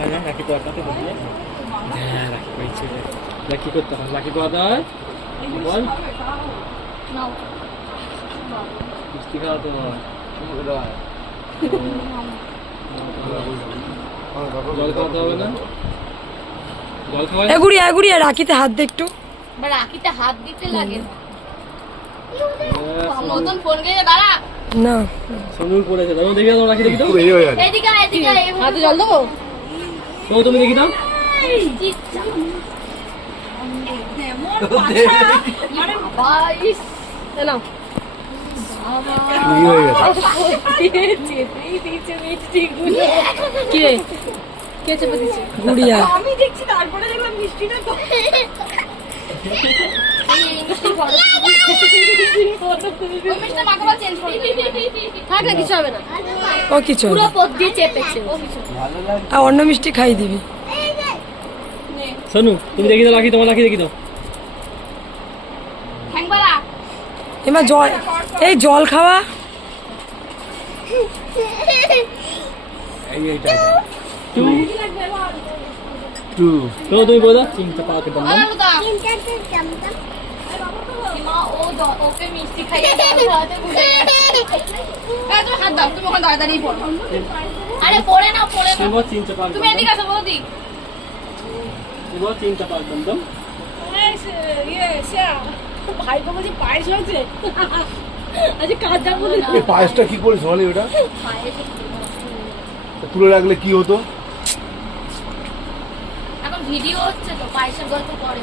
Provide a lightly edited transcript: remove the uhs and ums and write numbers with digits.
রাখি তো আপনাকে বলিয়ে হ্যাঁ রাখি পাইছে রাখি করতে হয় রাখি পাওয়া যায় বল নাও মিষ্টি খাওয়া তো জল খাওয়াতে হবে না জল খাওয়া গুড়িয়া রাখিতে হাত দে একটু রাখিতে হাত দিতে লাগে নতুন ফোন গেছে দাঁড়া না সমুল পড়েছে দাও দেখি দাও রাখি দেখি তো এদিকে হাতে জল দেবো তো তুমি দেখি দাও আরে ভাই নাও গুড়িয়া আমি দেখছি তারপরে দেখলাম মিষ্টিটা তো কিছু হবে না ও কিছু পুরো পথ দিয়ে চেপেছে আর অন্য মিষ্টি খাই দিবি সোনু তুমি দেখি দাও রাখি তোমার রাখি দেখি দাও এবার জল খাওয়া তো তুমি বলো চিন্তা পাও কে দাম ওকে মিষ্টি খাইয়ে হাত দাও তুমি ওখানে দাঁড়িয়ে পড়ো আরে পড়ে না চিন্তা পাও তুমি এদিকে আসো বৌদি চিন্তা পাও দাম ভাইকে বলছি পায়েস হয়েছে আজ কাজ যাবো পায়েসটা কি করিস বলি ওটা তুলে রাখলে কি হতো এখন ভিডিও হচ্ছে তো পায়েসের গল্প পরে